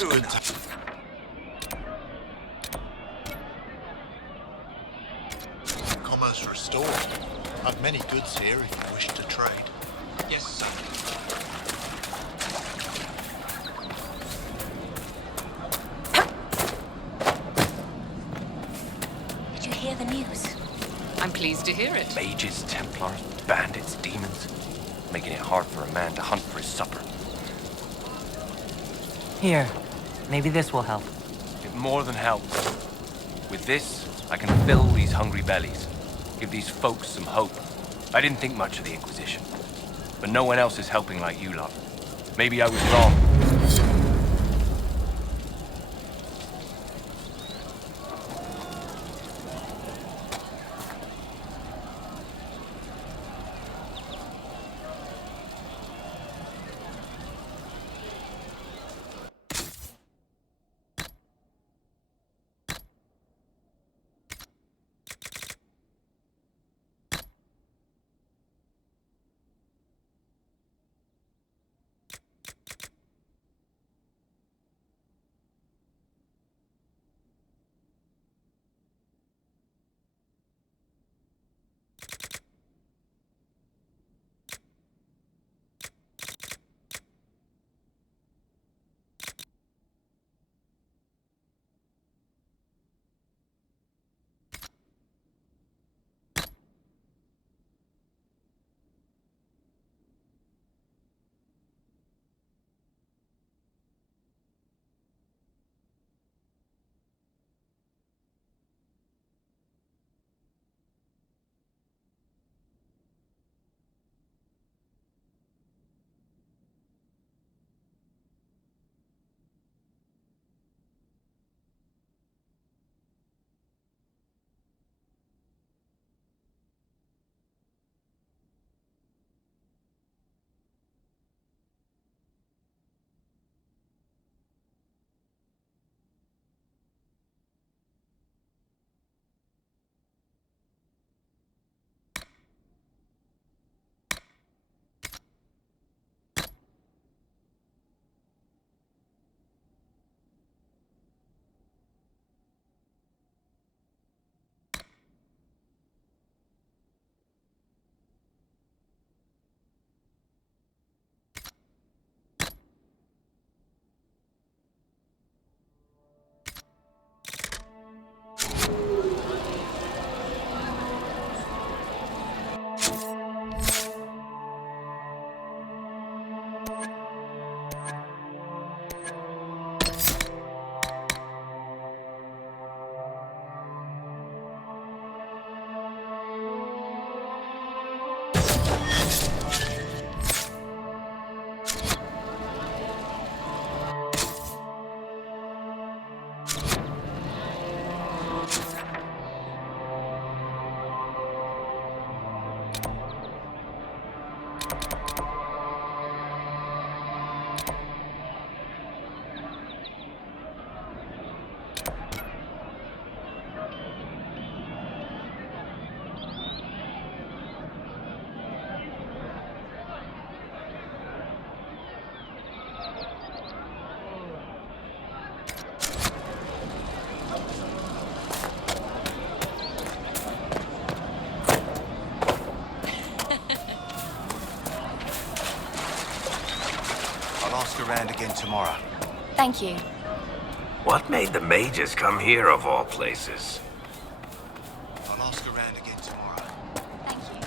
It's True good enough. Commerce restored. I've many goods here if you wish to trade. Yes, sir. Did you hear the news? I'm pleased to hear it. Mages, templars, bandits, demons. Making it hard for a man to hunt for his supper. Here, maybe this will help. It more than helps. With this, I can fill these hungry bellies. Give these folks some hope. I didn't think much of the Inquisition. But no one else is helping like you lot. Maybe I was wrong. Around again tomorrow. Thank you. What made the mages come here of all places? I'll ask around again tomorrow. Thank you.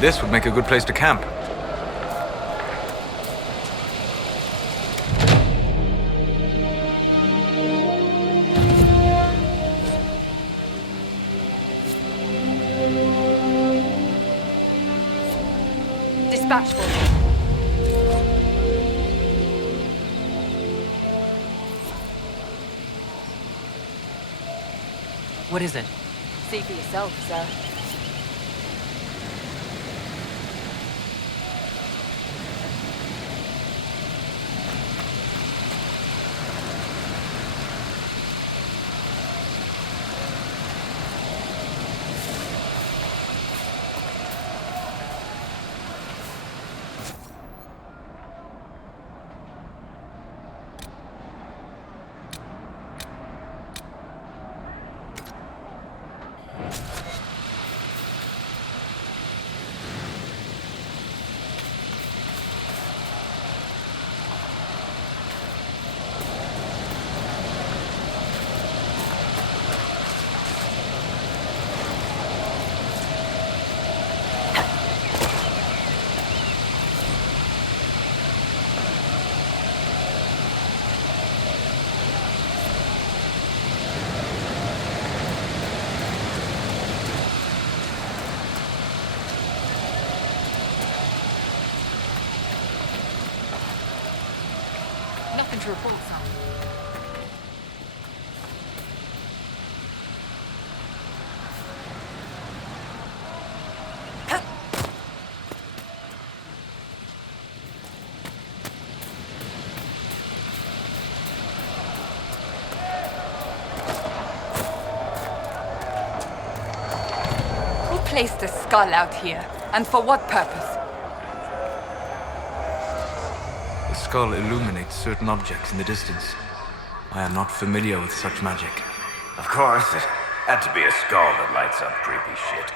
This would make a good place to camp. Dispatch for me. What is it? See for yourself, sir. Nothing to report, sir. Who placed a skull out here? And for what purpose? The skull illuminates certain objects in the distance. I am not familiar with such magic. Of course, it had to be a skull that lights up creepy shit.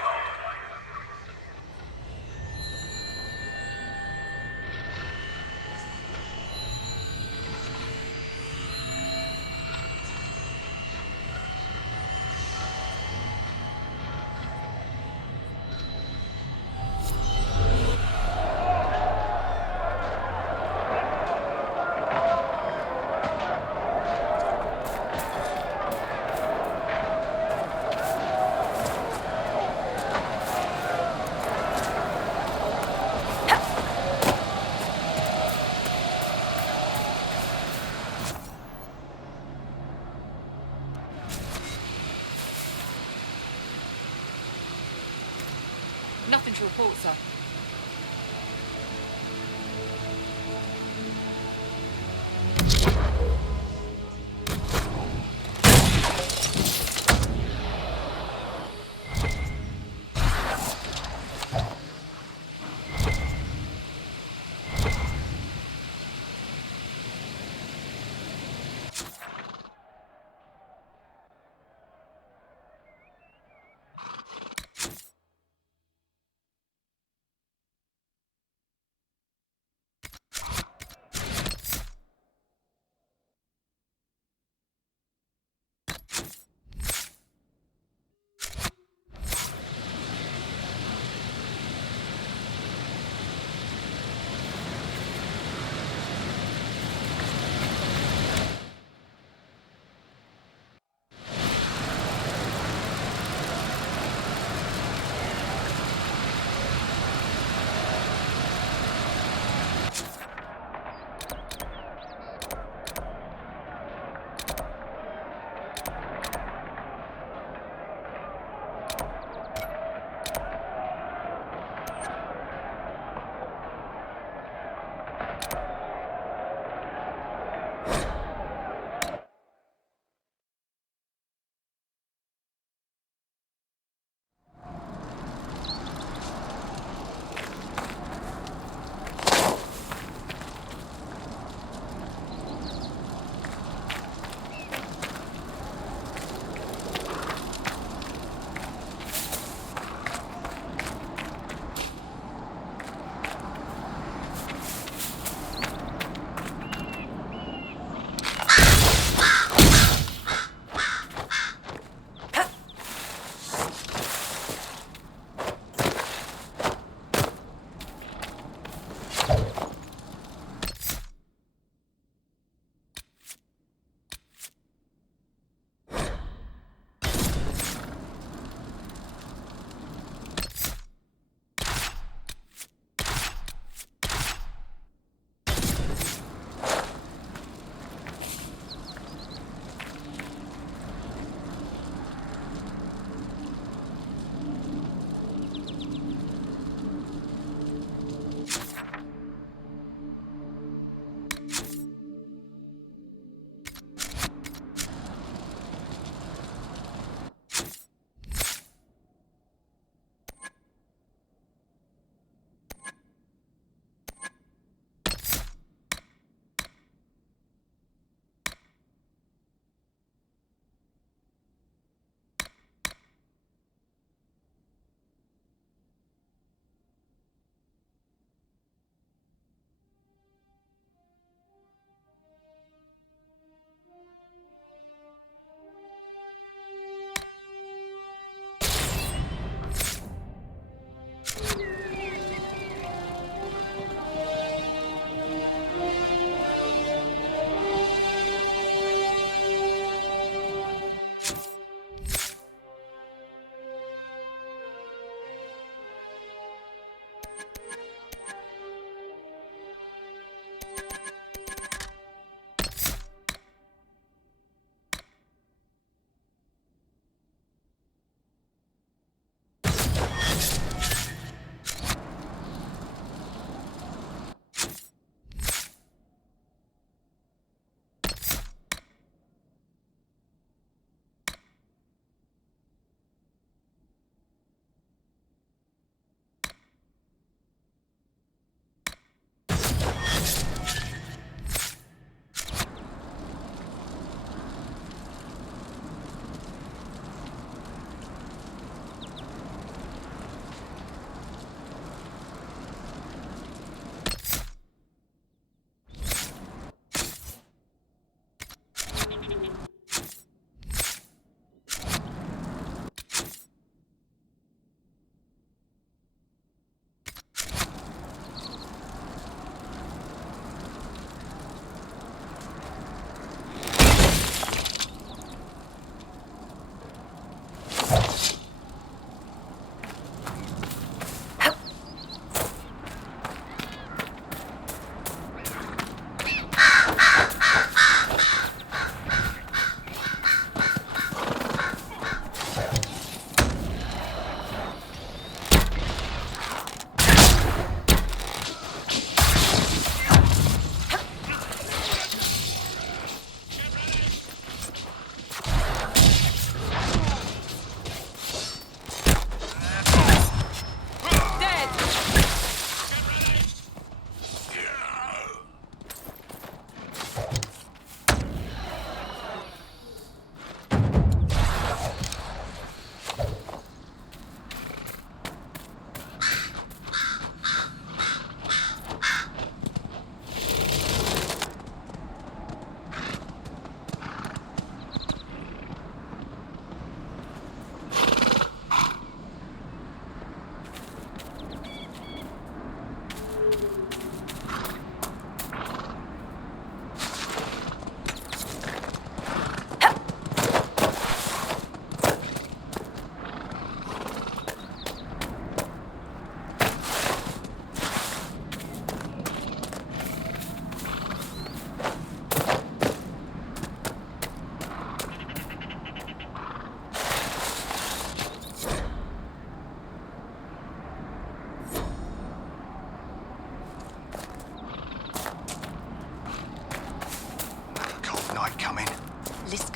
Nothing to report, sir.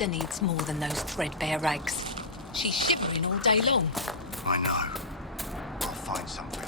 Master needs more than those threadbare rags. She's shivering all day long. I know. I'll find something.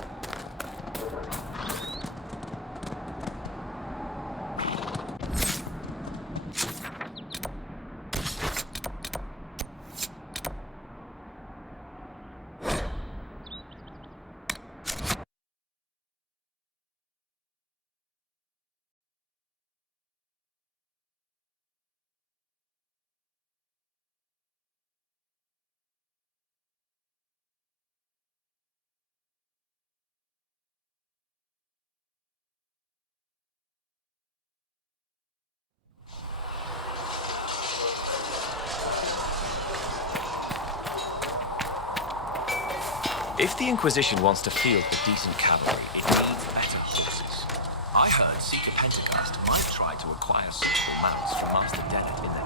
If the Inquisition wants to field a decent cavalry, it needs better horses. I heard Seeker Pentagast might try to acquire suitable mounts from Master Dennett in their...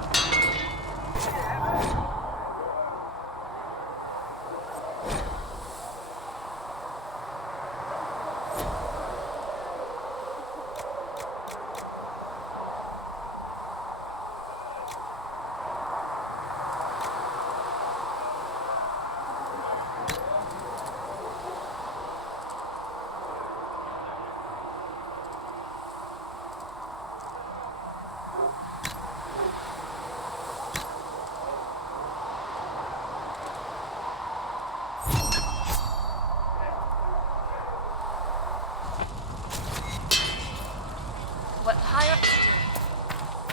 What the higher ups do?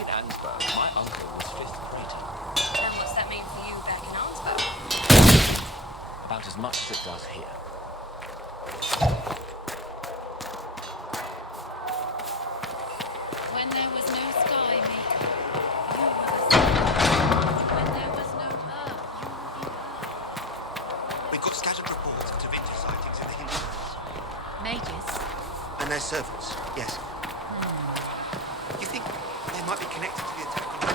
In Ansburg, my uncle was 5th praetor. Then what's that mean for you back in Ansbach? About as much as it does here. When there was no sky maker, you were the sun. When there was no earth, you were the earth. We've got scattered reports of Tevinter sightings in the hinterlands. Mages? And their servants, yes. You think they might be connected to the attack on the...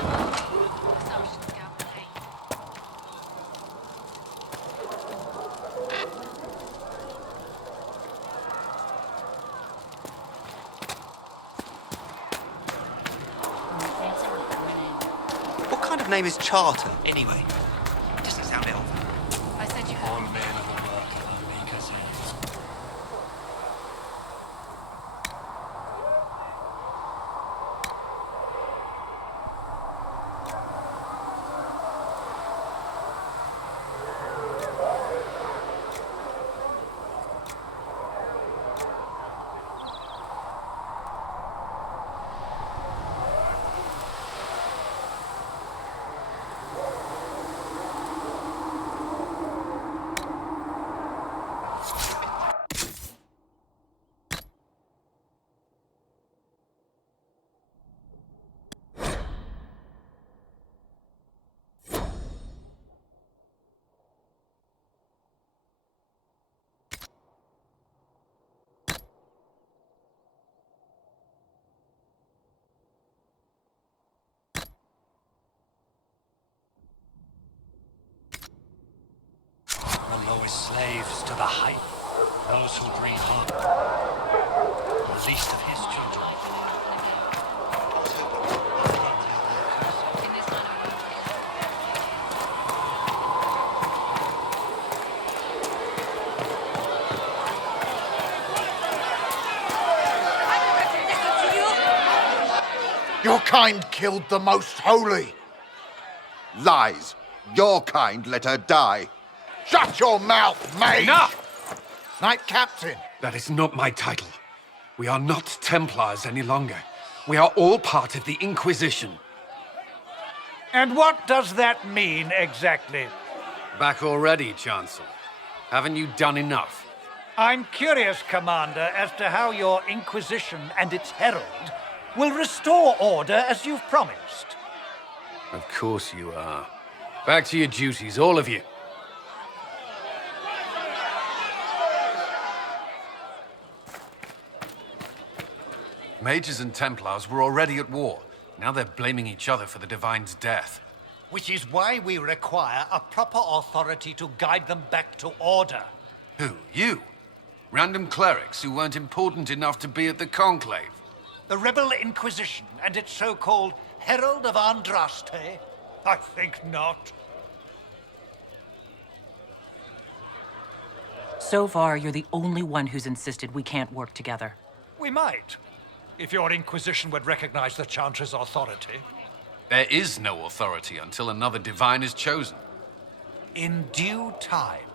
Assumptions, Galbraith. What kind of name is Charter, anyway? Doesn't sound elven. I said you heard. The lowest slaves to the height, those who bring harm, the least of his children. Your kind killed the most holy. Lies. Your kind let her die. Shut your mouth, mate! Enough! Knight Captain. That is not my title. We are not Templars any longer. We are all part of the Inquisition. And what does that mean exactly? Back already, Chancellor. Haven't you done enough? I'm curious, Commander, as to how your Inquisition and its herald will restore order as you've promised. Of course you are. Back to your duties, all of you. Mages and Templars were already at war. Now they're blaming each other for the Divine's death. Which is why we require a proper authority to guide them back to order. Who? You? Random clerics who weren't important enough to be at the Conclave? The Rebel Inquisition and its so-called Herald of Andraste. I think not. So far, you're the only one who's insisted we can't work together. We might, if your Inquisition would recognize the Chantry's authority. There is no authority until another divine is chosen. In due time,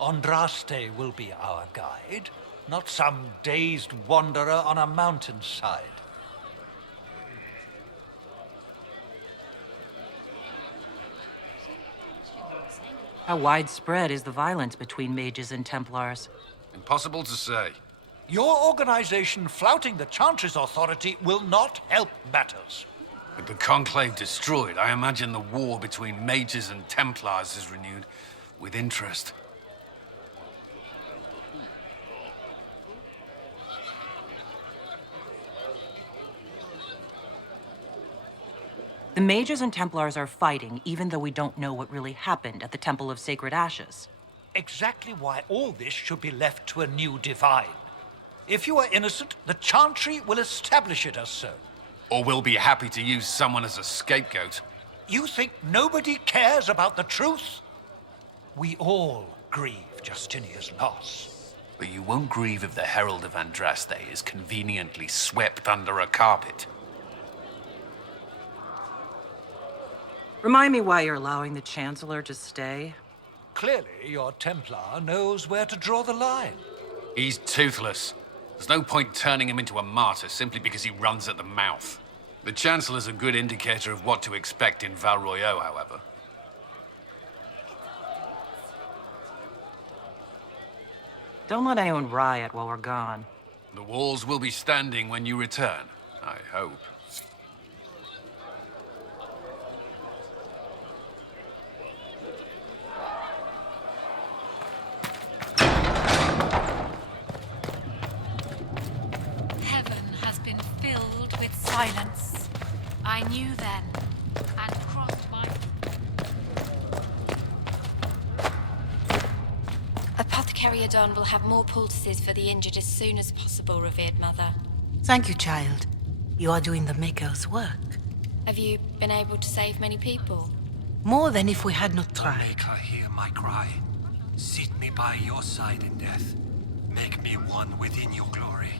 Andraste will be our guide, not some dazed wanderer on a mountainside. How widespread is the violence between mages and Templars? Impossible to say. Your organization flouting the Chantry's authority will not help matters. With the Conclave destroyed, I imagine the war between mages and Templars is renewed with interest. The mages and Templars are fighting, even though we don't know what really happened at the Temple of Sacred Ashes. Exactly why all this should be left to a new divine. If you are innocent, the Chantry will establish it as so. Or we'll be happy to use someone as a scapegoat. You think nobody cares about the truth? We all grieve Justinia's loss. But you won't grieve if the Herald of Andraste is conveniently swept under a carpet. Remind me why you're allowing the Chancellor to stay. Clearly, your Templar knows where to draw the line. He's toothless. There's no point turning him into a martyr simply because he runs at the mouth. The Chancellor's a good indicator of what to expect in Val Royeaux, however. Don't let anyone riot while we're gone. The walls will be standing when you return, I hope. Heaven has been filled with silence. I knew then, and crossed my... Apothecary Adon will have more poultices for the injured as soon as possible, revered mother. Thank you, child. You are doing the Maker's work. Have you been able to save many people? More than if we had not tried. Maker, hear my cry. Sit me by your side in death. Make me one within your glory.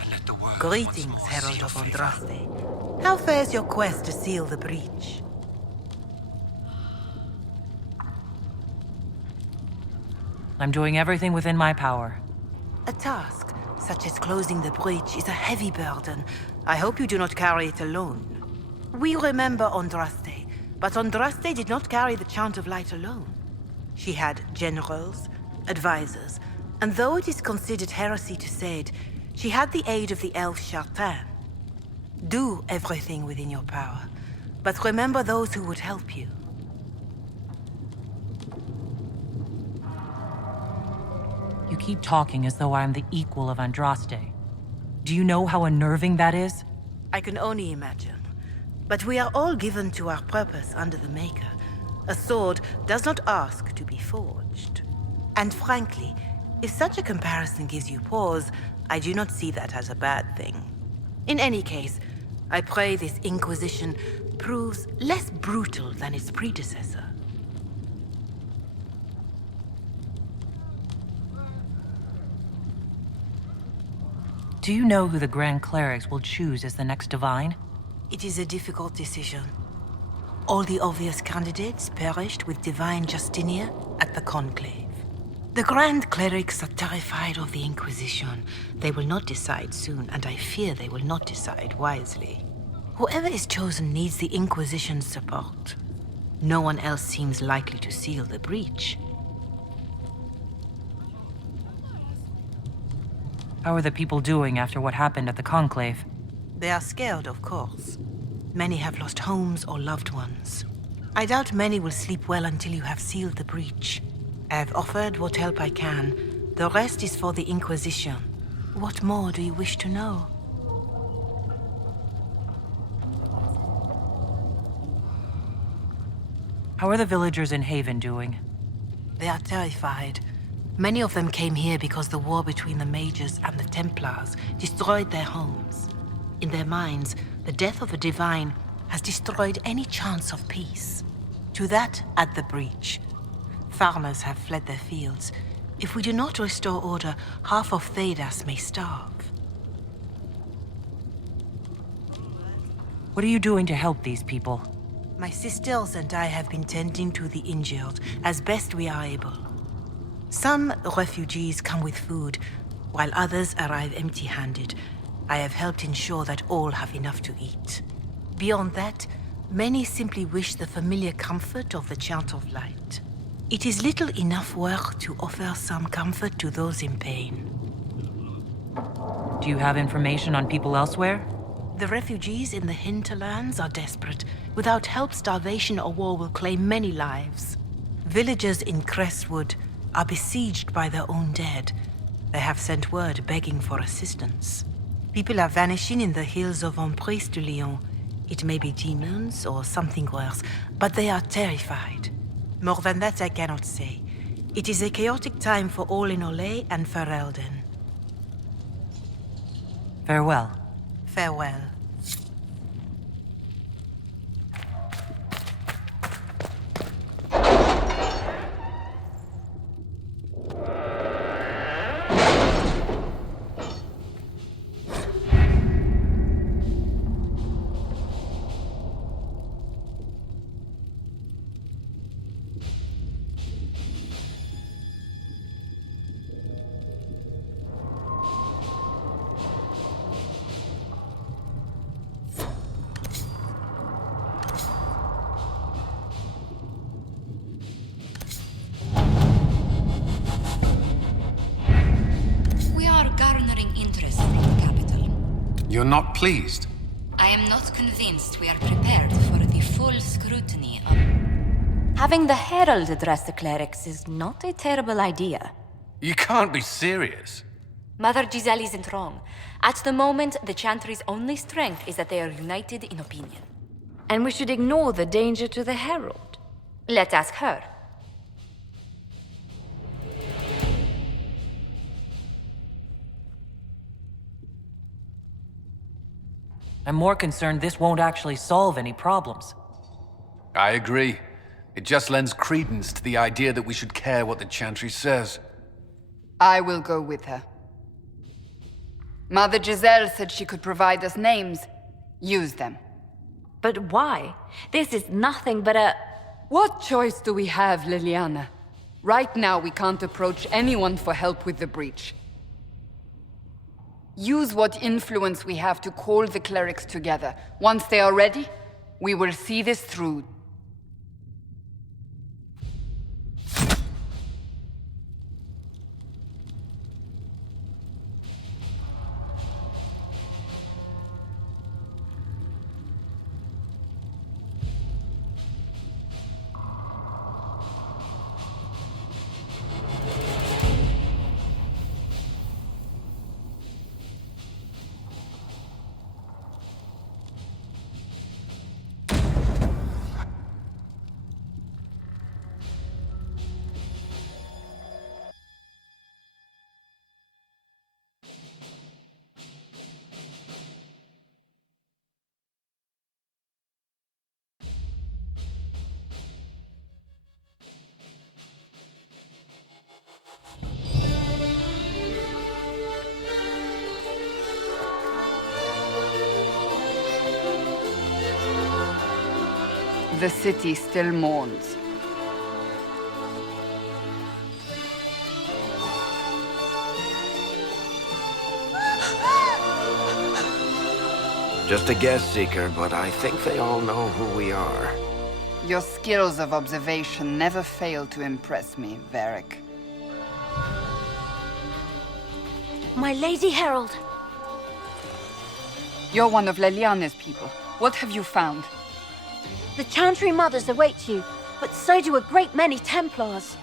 And let the world Greetings, once more Herald see your of favor. Andraste. How fares your quest to seal the breach? I'm doing everything within my power. A task, such as closing the breach, is a heavy burden. I hope you do not carry it alone. We remember Andraste, but Andraste did not carry the Chant of Light alone. She had generals, advisors, and though it is considered heresy to say it, she had the aid of the elf Chartin. Do everything within your power, but remember those who would help you. You keep talking as though I am the equal of Andraste. Do you know how unnerving that is? I can only imagine. But we are all given to our purpose under the Maker. A sword does not ask to be forged. And frankly, if such a comparison gives you pause, I do not see that as a bad thing. In any case, I pray this Inquisition proves less brutal than its predecessor. Do you know who the Grand Clerics will choose as the next divine? It is a difficult decision. All the obvious candidates perished with Divine Justinia at the Conclave. The Grand Clerics are terrified of the Inquisition. They will not decide soon, and I fear they will not decide wisely. Whoever is chosen needs the Inquisition's support. No one else seems likely to seal the breach. How are the people doing after what happened at the Conclave? They are scared, of course. Many have lost homes or loved ones. I doubt many will sleep well until you have sealed the breach. I have offered what help I can. The rest is for the Inquisition. What more do you wish to know? How are the villagers in Haven doing? They are terrified. Many of them came here because the war between the Mages and the Templars destroyed their homes. In their minds, the death of a divine has destroyed any chance of peace. To that, add the breach. Farmers have fled their fields. If we do not restore order, half of Thedas may starve. What are you doing to help these people? My sisters and I have been tending to the injured as best we are able. Some refugees come with food, while others arrive empty-handed. I have helped ensure that all have enough to eat. Beyond that, many simply wish the familiar comfort of the Chant of Light. It is little enough work to offer some comfort to those in pain. Do you have information on people elsewhere? The refugees in the hinterlands are desperate. Without help, starvation or war will claim many lives. Villagers in Crestwood are besieged by their own dead. They have sent word begging for assistance. People are vanishing in the hills of Emprise de Lyon. It may be demons or something worse, but they are terrified. More than that I cannot say. It is a chaotic time for all in Olay and Ferelden. Farewell. Farewell. You're not pleased? I am not convinced we are prepared for the full scrutiny of... Having the Herald address the clerics is not a terrible idea. You can't be serious. Mother Giselle isn't wrong. At the moment, the Chantry's only strength is that they are united in opinion. And we should ignore the danger to the Herald. Let's ask her. I'm more concerned this won't actually solve any problems. I agree. It just lends credence to the idea that we should care what the Chantry says. I will go with her. Mother Giselle said she could provide us names. Use them. But why? This is nothing but a... What choice do we have, Liliana? Right now, we can't approach anyone for help with the breach. Use what influence we have to call the clerics together. Once they are ready, we will see this through. The city still mourns. Just a guest seeker, but I think they all know who we are. Your skills of observation never fail to impress me, Varric. My Lady Herald. You're one of Leliana's people. What have you found? The Chantry Mothers await you, but so do a great many Templars.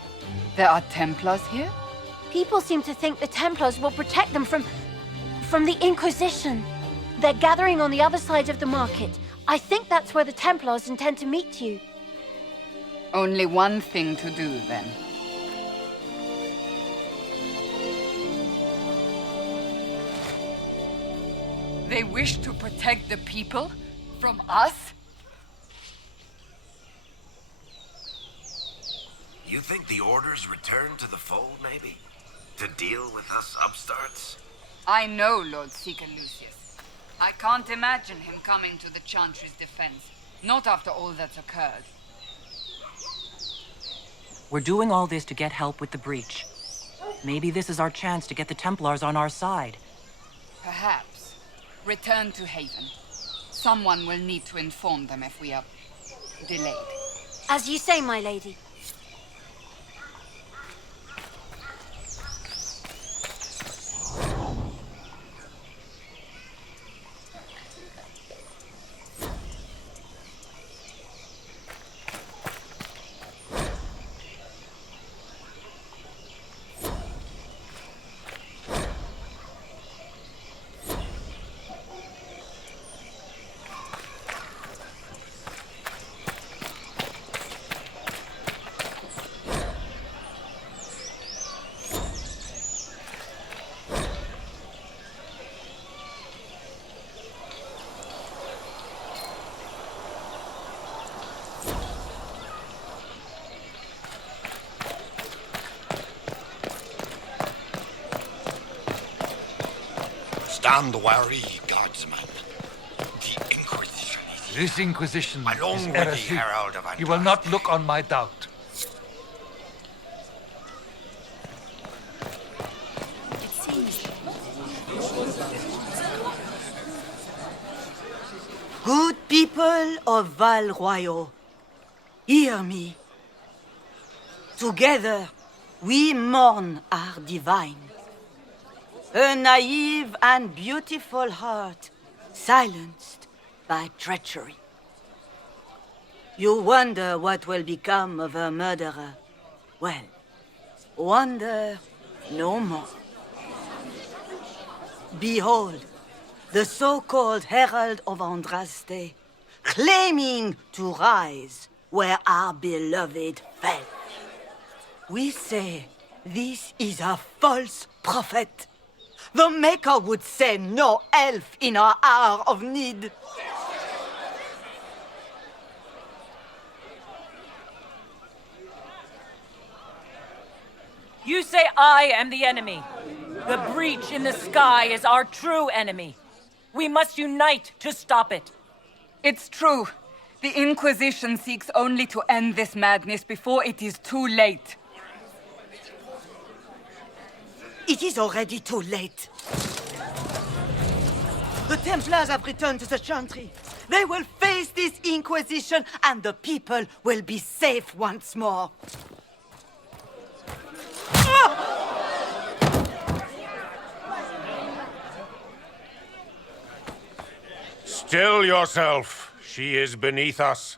There are Templars here? People seem to think the Templars will protect them from the Inquisition. They're gathering on the other side of the market. I think that's where the Templars intend to meet you. Only one thing to do, then. They wish to protect the people? From us? You think the Order's returned to the fold, maybe? To deal with us upstarts? I know Lord Seeker Lucius. I can't imagine him coming to the Chantry's defense. Not after all that's occurred. We're doing all this to get help with the breach. Maybe this is our chance to get the Templars on our side. Perhaps. Return to Haven. Someone will need to inform them if we are delayed. As you say, my lady. Stand wary, guardsman. The Inquisition is This Inquisition along is with heresy. the Herald of You will not look on my doubt. Good people of Val Royal, hear me. Together, we mourn our divine. A naive and beautiful heart, silenced by treachery. You wonder what will become of a murderer. Well, wonder no more. Behold, the so-called Herald of Andraste, claiming to rise where our beloved fell. We say this is a false prophet. The Maker would send no elf in our hour of need. You say I am the enemy. The breach in the sky is our true enemy. We must unite to stop it. It's true. The Inquisition seeks only to end this madness before it is too late. It is already too late. The Templars have returned to the Chantry. They will face this Inquisition, and the people will be safe once more. Still yourself. She is beneath us.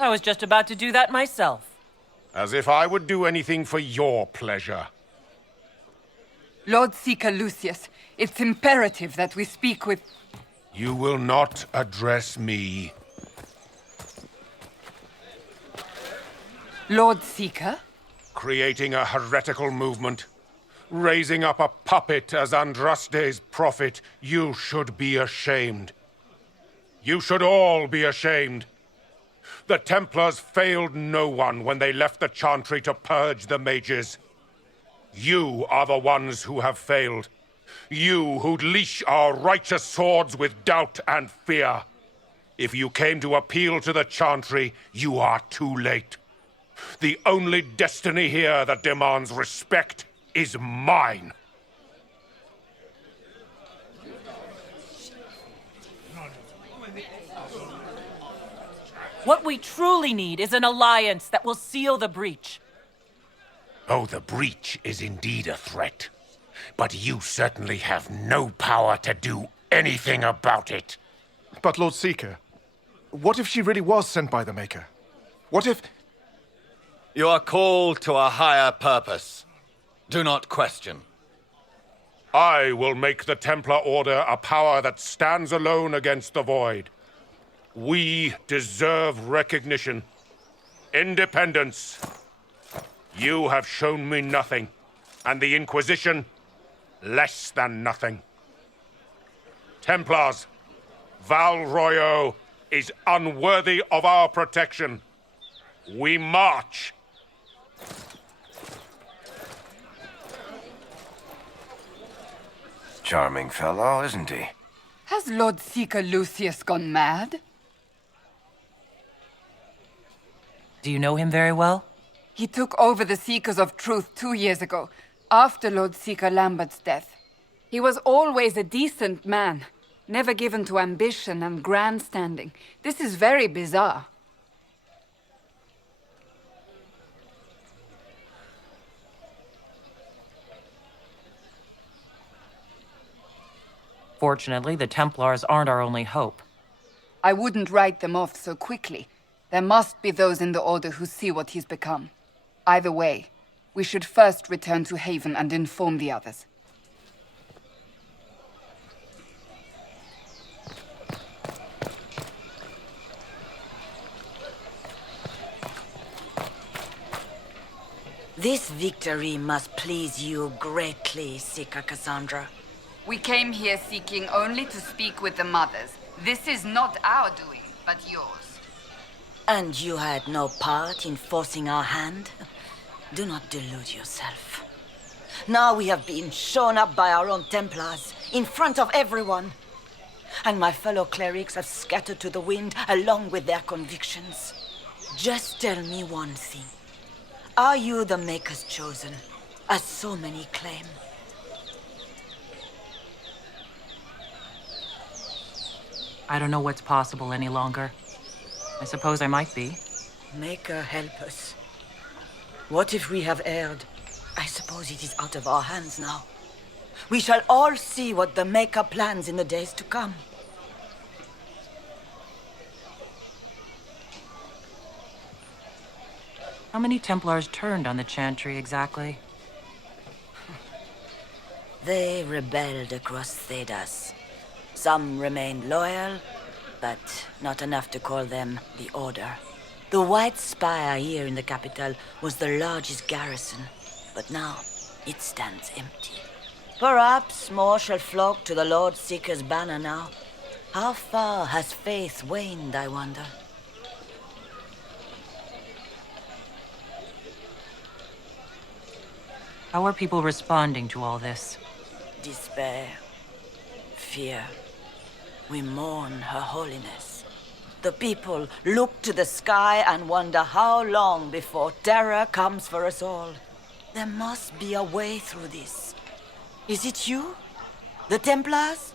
I was just about to do that myself. As if I would do anything for your pleasure. Lord Seeker Lucius, it's imperative that we speak with... You will not address me. Lord Seeker? Creating a heretical movement. Raising up a puppet as Andraste's prophet. You should be ashamed. You should all be ashamed. The Templars failed no one when they left the Chantry to purge the mages. You are the ones who have failed. You who'd leash our righteous swords with doubt and fear. If you came to appeal to the Chantry, you are too late. The only destiny here that demands respect is mine. What we truly need is an alliance that will seal the breach. Oh, the breach is indeed a threat. But you certainly have no power to do anything about it. But Lord Seeker, what if she really was sent by the Maker? What if... You are called to a higher purpose. Do not question. I will make the Templar Order a power that stands alone against the Void. We deserve recognition. Independence. You have shown me nothing, and the Inquisition, less than nothing. Templars, Val Royeaux is unworthy of our protection. We march. Charming fellow, isn't he? Has Lord Seeker Lucius gone mad? Do you know him very well? He took over the Seekers of Truth 2 years ago, after Lord Seeker Lambert's death. He was always a decent man, never given to ambition and grandstanding. This is very bizarre. Fortunately, the Templars aren't our only hope. I wouldn't write them off so quickly. There must be those in the Order who see what he's become. Either way, we should first return to Haven and inform the others. This victory must please you greatly, Seeker Cassandra. We came here seeking only to speak with the mothers. This is not our doing, but yours. And you had no part in forcing our hand? Do not delude yourself. Now we have been shown up by our own Templars, in front of everyone. And my fellow clerics have scattered to the wind along with their convictions. Just tell me one thing. Are you the Maker's chosen, as so many claim? I don't know what's possible any longer. I suppose I might be. Maker, help us. What if we have erred? I suppose it is out of our hands now. We shall all see what the Maker plans in the days to come. How many Templars turned on the Chantry exactly? They rebelled across Thedas. Some remained loyal, but not enough to call them the Order. The White Spire here in the capital was the largest garrison, but now it stands empty. Perhaps more shall flock to the Lord Seeker's banner now. How far has faith waned, I wonder? How are people responding to all this? Despair, fear. We mourn Her Holiness. The people look to the sky and wonder how long before terror comes for us all. There must be a way through this. Is it you? The Templars?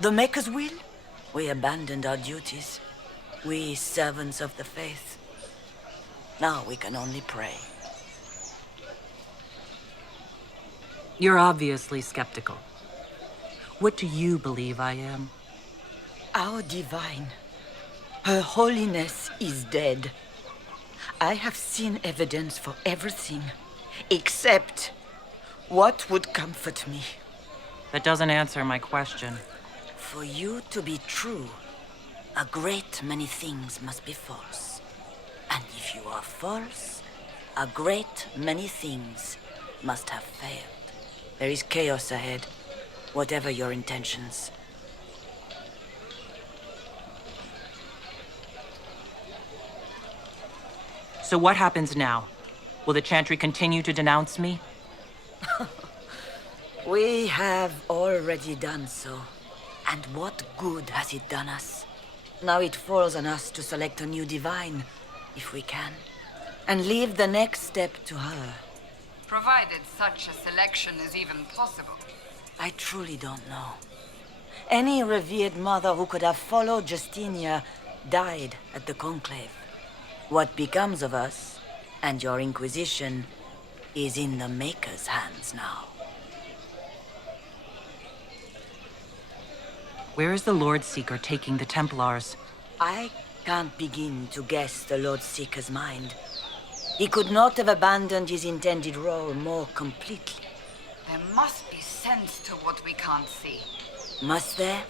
The Maker's will? We abandoned our duties. We servants of the faith. Now we can only pray. You're obviously skeptical. What do you believe I am? Our divine. Her Holiness is dead. I have seen evidence for everything, except what would comfort me. That doesn't answer my question. For you to be true, a great many things must be false. And if you are false, a great many things must have failed. There is chaos ahead, whatever your intentions. So what happens now? Will the Chantry continue to denounce me? We have already done so. And what good has it done us? Now it falls on us to select a new divine, if we can, and leave the next step to her. Provided such a selection is even possible. I truly don't know. Any revered mother who could have followed Justinia died at the Conclave. What becomes of us, and your Inquisition, is in the Maker's hands now. Where is the Lord Seeker taking the Templars? I can't begin to guess the Lord Seeker's mind. He could not have abandoned his intended role more completely. There must be sense to what we can't see. Must there?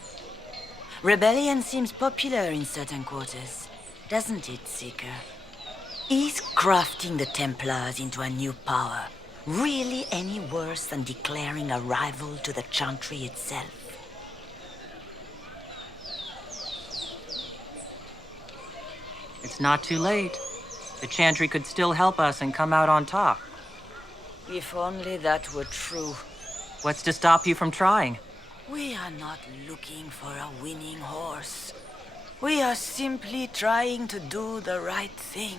Rebellion seems popular in certain quarters, doesn't it, Seeker? Is crafting the Templars into a new power really any worse than declaring a rival to the Chantry itself? It's not too late. The Chantry could still help us and come out on top. If only that were true. What's to stop you from trying? We are not looking for a winning horse. We are simply trying to do the right thing.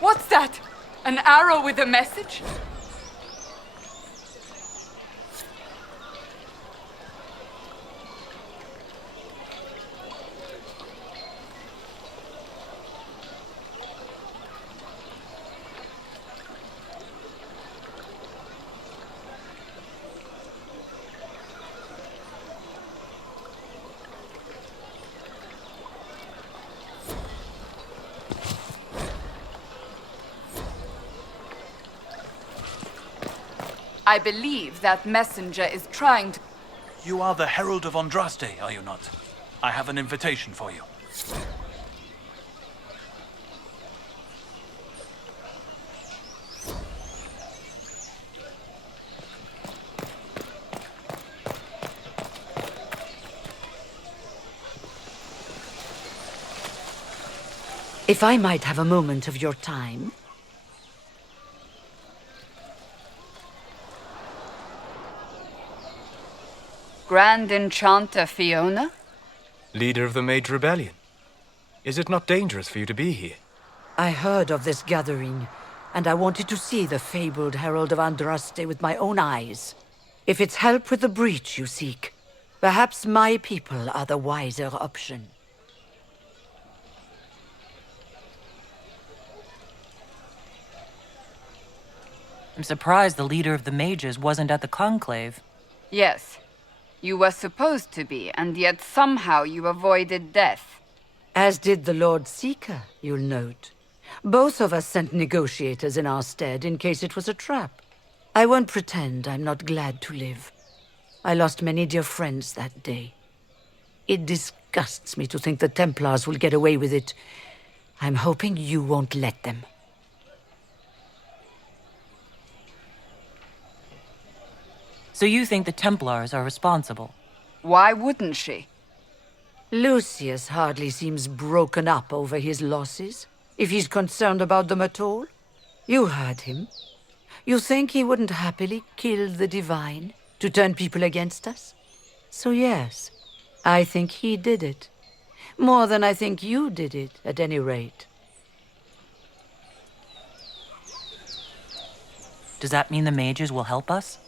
What's that? An arrow with a message? I believe that messenger is trying to... You are the Herald of Andraste, are you not? I have an invitation for you. If I might have a moment of your time... Grand Enchanter Fiona? Leader of the Mage Rebellion. Is it not dangerous for you to be here? I heard of this gathering, and I wanted to see the fabled Herald of Andraste with my own eyes. If it's help with the breach you seek, perhaps my people are the wiser option. I'm surprised the leader of the mages wasn't at the conclave. Yes. You were supposed to be, and yet somehow you avoided death. As did the Lord Seeker, you'll note. Both of us sent negotiators in our stead in case it was a trap. I won't pretend I'm not glad to live. I lost many dear friends that day. It disgusts me to think the Templars will get away with it. I'm hoping you won't let them. So you think the Templars are responsible? Why wouldn't she? Lucius hardly seems broken up over his losses, if he's concerned about them at all. You heard him. You think he wouldn't happily kill the Divine to turn people against us? So yes, I think he did it. More than I think you did it, at any rate. Does that mean the mages will help us?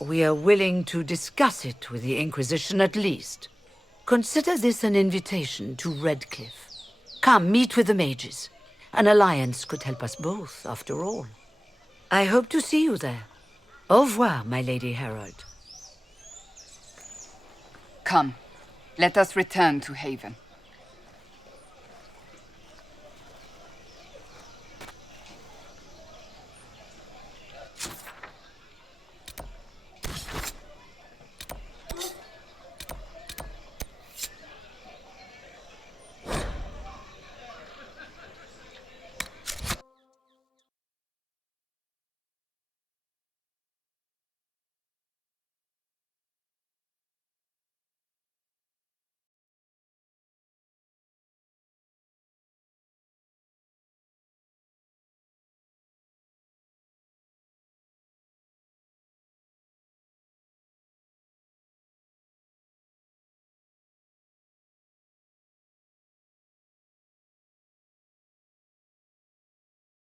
We are willing to discuss it with the Inquisition at least. Consider this an invitation to Redcliffe. Come, meet with the mages. An alliance could help us both, after all. I hope to see you there. Au revoir, my Lady Herald. Come, let us return to Haven.